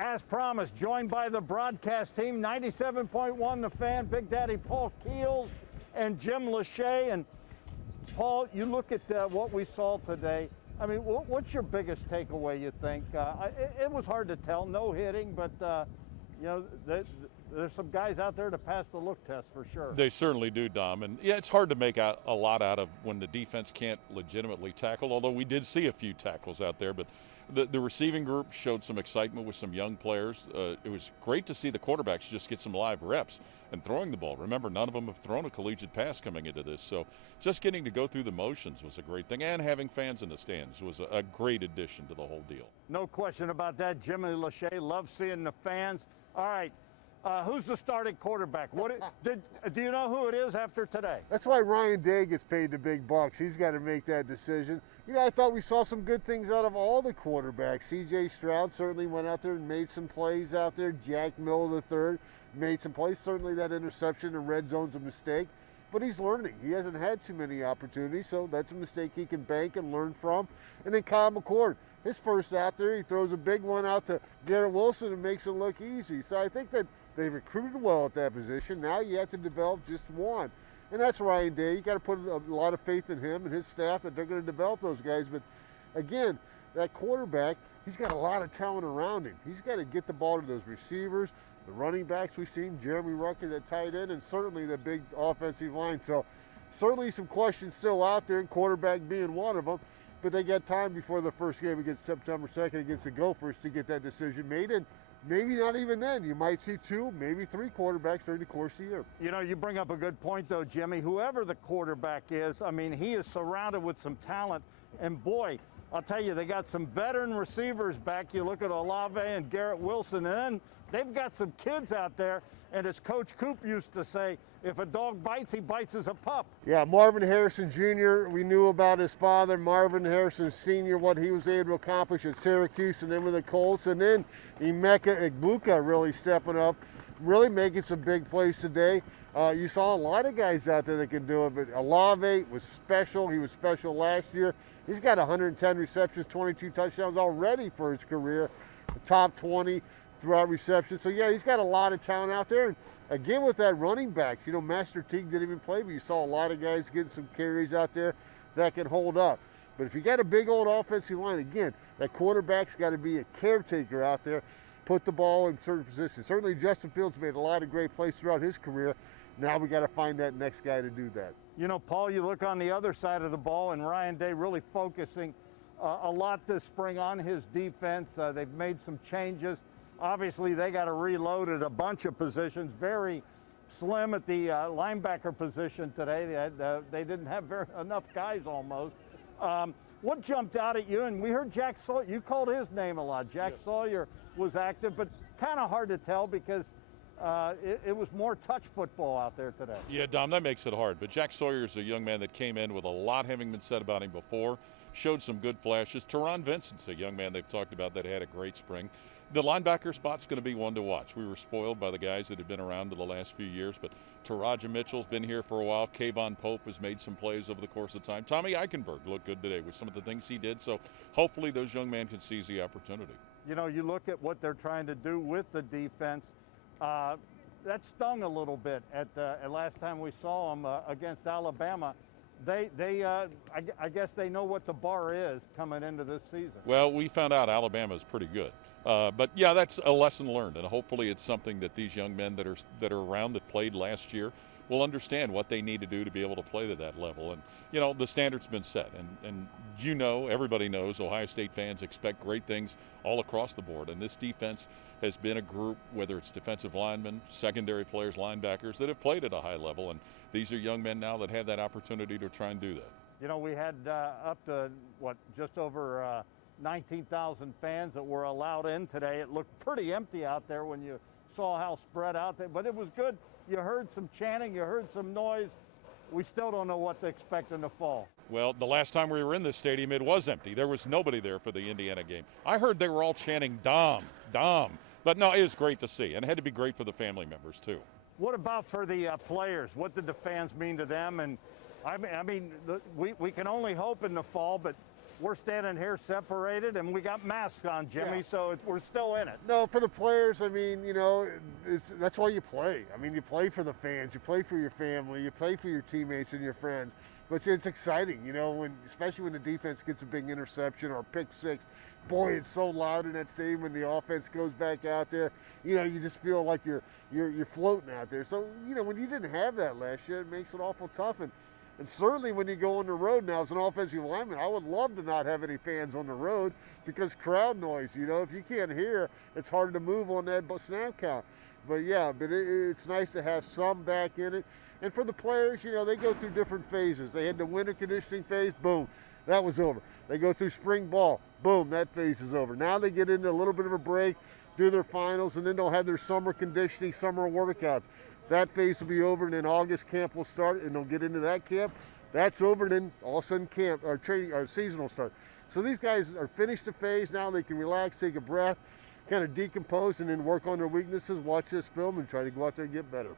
As promised, joined by the broadcast team, 97.1 The Fan, Big Daddy Paul Keels and Jim Lachey. And Paul, you look at what we saw today. I mean, what's your biggest takeaway, you think? It was hard to tell, no hitting, but you know, there's some guys out there to pass the look test for sure. They certainly do, Dom. And yeah, it's hard to make a lot out of when the defense can't legitimately tackle, although we did see a few tackles out there. But the receiving group showed some excitement with some young players. It was great to see the quarterbacks just get some live reps and throwing the ball. Remember, none of them have thrown a collegiate pass coming into this. So just getting to go through the motions was a great thing. And having fans in the stands was a great addition to the whole deal. No question about that. Jimmy Lachey, love seeing the fans. All right. Who's the starting quarterback? Do you know who it is after today? That's why Ryan Day gets paid the big bucks. He's got to make that decision. You know, I thought we saw some good things out of all the quarterbacks. C.J. Stroud certainly went out there and made some plays out there. Jack Miller III made some plays. Certainly that interception in red zone's a mistake, but he's learning. He hasn't had too many opportunities, so that's a mistake he can bank and learn from. And then Kyle McCord, his first out there, he throws a big one out to Garrett Wilson and makes it look easy. So I think that they've recruited well at that position. Now you have to develop just one. And that's Ryan Day. You got to put a lot of faith in him and his staff that they're going to develop those guys. But again, that quarterback, he's got a lot of talent around him. He's got to get the ball to those receivers, the running backs we've seen, Jeremy Rucker, that tight end, and certainly the big offensive line. So certainly some questions still out there, and quarterback being one of them. But they got time before the first game against September 2nd against the Gophers to get that decision made. And maybe not even then. You might see 2, maybe 3 quarterbacks during the course of the year. You know, you bring up a good point, though, Jimmy. Whoever the quarterback is, I mean, he is surrounded with some talent. And, boy, I'll tell you, they got some veteran receivers back. You look at Olave and Garrett Wilson, and then they've got some kids out there. And as Coach Coop used to say, if a dog bites, he bites as a pup. Yeah, Marvin Harrison Jr., we knew about his father, Marvin Harrison Sr., what he was able to accomplish at Syracuse and then with the Colts. And then Emeka Egbuka really stepping up, really making some big plays today. You saw a lot of guys out there that can do it, but Olave was special. He was special last year. He's got 110 receptions, 22 touchdowns already for his career, the top 20 throughout reception. So, yeah, he's got a lot of talent out there. And again, with that running back, you know, Master Teague didn't even play, but you saw a lot of guys getting some carries out there that can hold up. But if you got a big old offensive line, again, that quarterback's got to be a caretaker out there, put the ball in certain positions. Certainly Justin Fields made a lot of great plays throughout his career. Now we got to find that next guy to do that. You know, Paul, you look on the other side of the ball, and Ryan Day really focusing a lot this spring on his defense. They've made some changes. Obviously, they got to reload at a bunch of positions. Very slim at the linebacker position today. They didn't have enough guys almost. What jumped out at you? And we heard Jack Sawyer. You called his name a lot. Jack Sawyer was active, but kind of hard to tell because it was more touch football out there today. Yeah, Dom, that makes it hard. But Jack Sawyer is a young man that came in with a lot having been said about him before, showed some good flashes. Teron Vincent's a young man they've talked about that had a great spring. The linebacker spot's going to be one to watch. We were spoiled by the guys that have been around for the last few years, but Taraja Mitchell's been here for a while. Kayvon Pope has made some plays over the course of time. Tommy Eichenberg looked good today with some of the things he did, so hopefully those young men can seize the opportunity. You know, you look at what they're trying to do with the defense. That stung a little bit at last time we saw them against Alabama. I guess they know what the bar is coming into this season. Well, we found out Alabama is pretty good. But yeah, that's a lesson learned, and hopefully it's something that these young men that are around that played last year will understand what they need to do to be able to play to that level. And you know, the standard's been set, and you know, everybody knows Ohio State fans expect great things all across the board. And this defense has been a group, whether it's defensive linemen, secondary players, linebackers, that have played at a high level. And these are young men now that have that opportunity to try and do that. You know, we had up to, just over 19,000 fans that were allowed in today. It looked pretty empty out there when you saw how spread out there, but it was good. You heard some chanting, you heard some noise. We still don't know what to expect in the fall. Well, the last time we were in this stadium, it was empty. There was nobody there for the Indiana game. I heard they were all chanting, "Dom, Dom." But no, it was great to see, and it had to be great for the family members, too. What about for the players? What did the fans mean to them? And I mean, we can only hope in the fall, but we're standing here separated, and we got masks on, Jimmy, Yeah. so we're still in it. No, for the players, I mean, you know, that's why you play. I mean, you play for the fans, you play for your family, you play for your teammates and your friends. But it's exciting, you know, especially when the defense gets a big interception or pick six. Boy, it's so loud in that stadium when the offense goes back out there. You know, you just feel like you're floating out there. So, you know, when you didn't have that last year, it makes it awful tough. And certainly when you go on the road now as an offensive lineman, I would love to not have any fans on the road because crowd noise, you know, if you can't hear, it's hard to move on that snap count. But yeah, it's nice to have some back in it. And for the players, you know, they go through different phases. They had the winter conditioning phase, boom, that was over. They go through spring ball, boom, that phase is over. Now they get into a little bit of a break, do their finals, and then they'll have their summer conditioning, summer workouts. That phase will be over, and then August camp will start, and they'll get into that camp. That's over, and then all of a sudden camp or training or season will start. So these guys are finished the phase. Now they can relax, take a breath, kind of decompose, and then work on their weaknesses, watch this film, and try to go out there and get better.